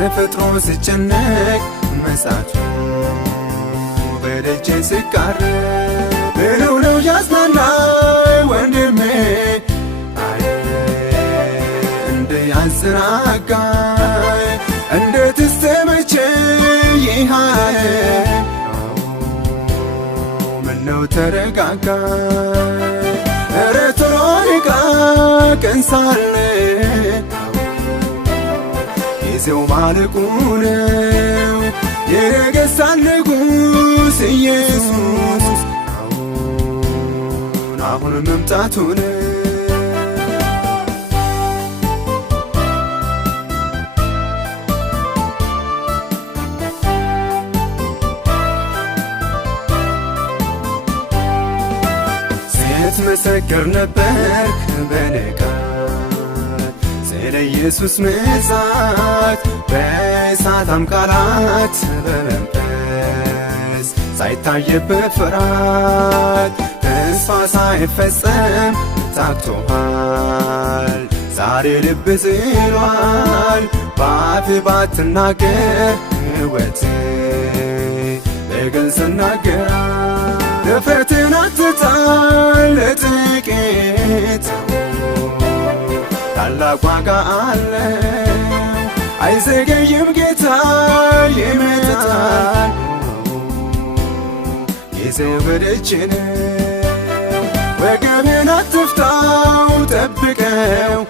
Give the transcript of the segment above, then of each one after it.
ተፈጥሮ ሲጨነቅ መሳቱ በደጄ ሲቃረብ ምነው ነው ያጽናናኝ ወንድሜ እንደ ያንዘናጋኝ እንዴትስ ተመቸኝ ይህ ምነው ተረጋጋ ኧረ ቶሎ ንቃ ቀን ሳለ ጊዜው ማለቁ ነው የነገሥታት ንጉሥ ኢየሱስ አሁን መምጣቱ ነው ስትመሰክር ነበርክ በንቃት ስለ ኢየሱስ ምጽአት በእሳት አምቃላት በመንፈስ ሳይታየበት ፍርሃት ተስፋ ሳይፈጸም ታክቶሃል ዛሬ ልብ ዝሏል በአፍህ ባትናገር ሕይወት በግልጽ ናገራል ድፍረትን አትጣል ለጥቂት ታላቅ ዋጋ አለው አይዘገይም ጌታ ይመጣል ጊዜው በደጅ ነው ወገብን አትፍታው ጠብቀው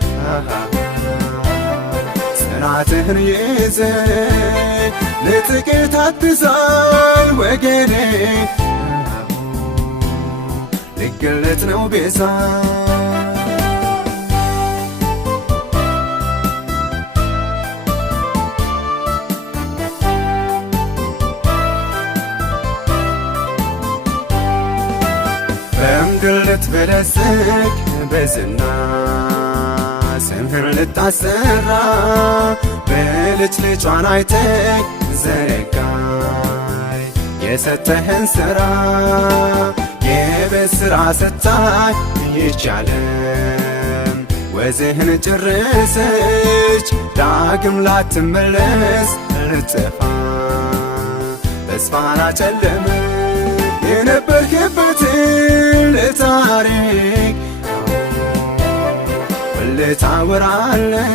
ጽናትህን ይዘህ ለጥቂት አትዛል ወገኔ ሊገለጥ ነው ቤዛ በምድር ልትበለጽግ በዝና ስምህን ልታሰራ ብልጭልጯን አይተህ ዘረጋይ የሰጠህን ሥራ የቤት ሥራ ስታይ ይቻለም ወዝህን ጨረሰች ዳግም ላትመለስ ልትጠፋ ተስፋን አጨለመ የነበርክበትን ለታሪክ ሁሌ ታወራለህ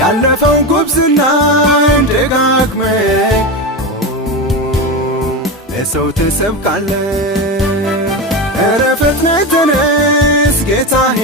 ያለፈውን ጉብዝናን ደጋግመህ ለሰው ትሰብካለህ ኧረ ፈጥነህ ተነስ ጌታዬ